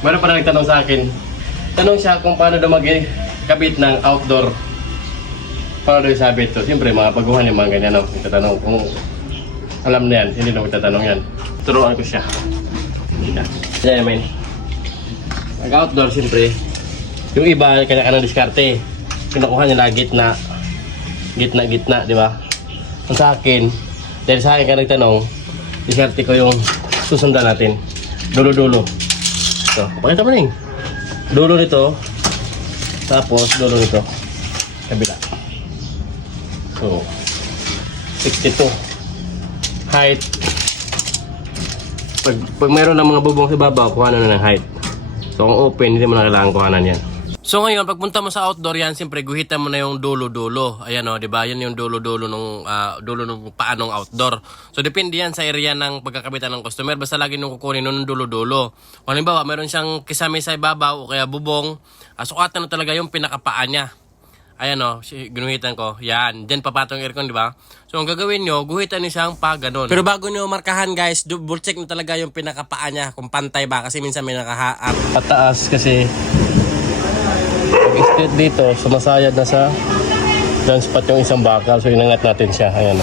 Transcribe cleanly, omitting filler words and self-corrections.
Meron pa na nagtanong sa akin. Tanong siya kung paano daw magkabit ng outdoor. Paano daw isabit to? Siyempre mga baguhan yung mga ganyan. Itatanong kung alam na yan. Hindi na magtatanong yan. Turuan ko siya. Yan naman. Mag-outdoor siyempre. Yung iba kanya-kanya diskarte. Kinukuha nila gitna, di ba? Ang sa akin, dahil sa akin ka nagtanong, diskarte ko yung susundan natin. Dulo-dulo. Ito, pakita mo rin. Dulo nito, tapos dulo nito. Kabila. So, 62. Height. Pag mayroon ng mga bubong sa ibabaw, kuha na ng height. So, kung open, hindi mo na kailangan kuhanan yan. So ngayon, pagpunta mo sa outdoor yan, siyempre guhitan mo na yung dulo-dulo. Ayan o, diba? Yan yung dulo-dulo nung paanong outdoor. So depende yan sa area ng pagkakabitan ng customer. Basta lagi nung kukunin nung dulo-dulo. Kung halimbawa, meron siyang kisame sa ibabaw o kaya bubong, sukatan na talaga yung pinakapaan niya. Ayan o, ginuhitan ko. Yan, dyan papatong aircon, diba? So ang gagawin nyo, guhitan niyo siyang pa ganun. Pero bago nyo markahan guys, double check nyo talaga yung pinakapaan niya kung pantay ba. Kasi minsan may nakahaat. Pataas kasi straight dito, sumasayad na sa dance spot yung isang bakal. So inangat natin siya. Ayan.